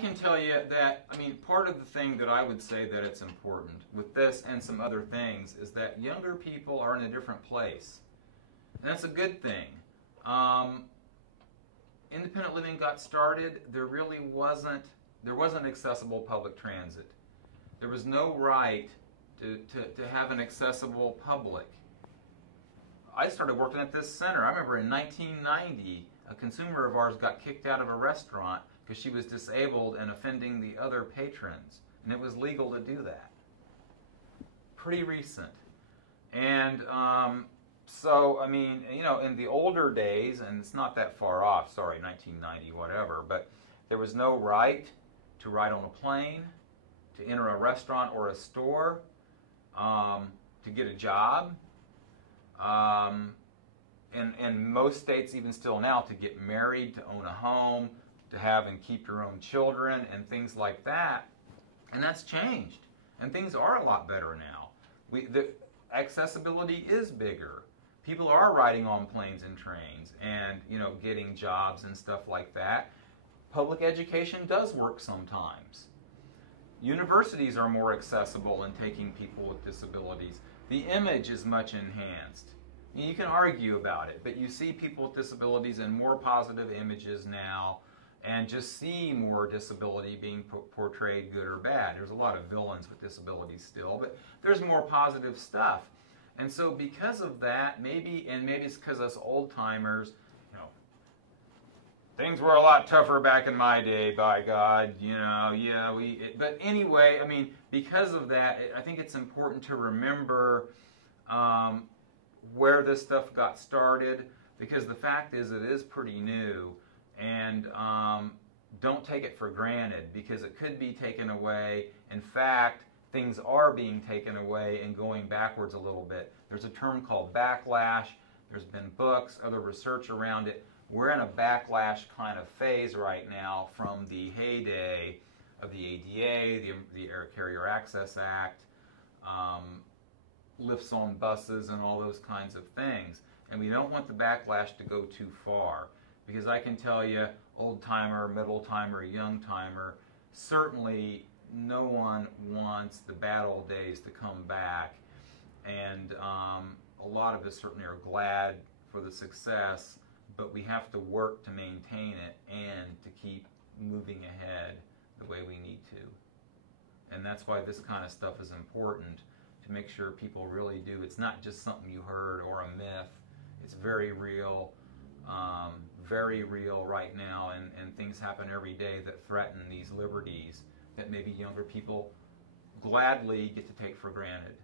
can tell you that, I mean, part of the thing that I would say that it's important with this and some other things is that younger people are in a different place. And that's a good thing. Independent living got started, there wasn't accessible public transit. There was no right to have an accessible public. I started working at this center. I remember in 1990, a consumer of ours got kicked out of a restaurant because she was disabled and offending the other patrons. And it was legal to do that. Pretty recent. And so, I mean, you know, in the older days, and it's not that far off, sorry, 1990, whatever, but there was no right to ride on a plane, to enter a restaurant or a store, to get a job, and most states, even still now, to get married, to own a home, to have and keep your own children, and things like that. And that's changed. And things are a lot better now. The accessibility is bigger. People are riding on planes and trains and, you know, getting jobs and stuff like that. Public education does work sometimes. Universities are more accessible in taking people with disabilities. The image is much enhanced. You can argue about it, but you see people with disabilities in more positive images now and just see more disability being portrayed, good or bad. There's a lot of villains with disabilities still, but there's more positive stuff. And so because of that, maybe it's because us old-timers, you know, things were a lot tougher back in my day, by God, you know, yeah, but anyway, I mean, because of that, I think it's important to remember where this stuff got started, because the fact is it is pretty new, and don't take it for granted, because it could be taken away. In fact, things are being taken away and going backwards a little bit. There's a term called backlash. There's been books, other research around it. We're in a backlash kind of phase right now from the heyday of the ADA, the Air Carrier Access Act, lifts on buses and all those kinds of things. And we don't want the backlash to go too far, because I can tell you, old-timer, middle-timer, young-timer, certainly no one wants the bad old days to come back, and a lot of us certainly are glad for the success, but we have to work to maintain it and to keep moving ahead the way we need to. And that's why this kind of stuff is important, to make sure people really do. It's not just something you heard or a myth. It's very real right now, and things happen every day that threaten these liberties that maybe younger people gladly get to take for granted.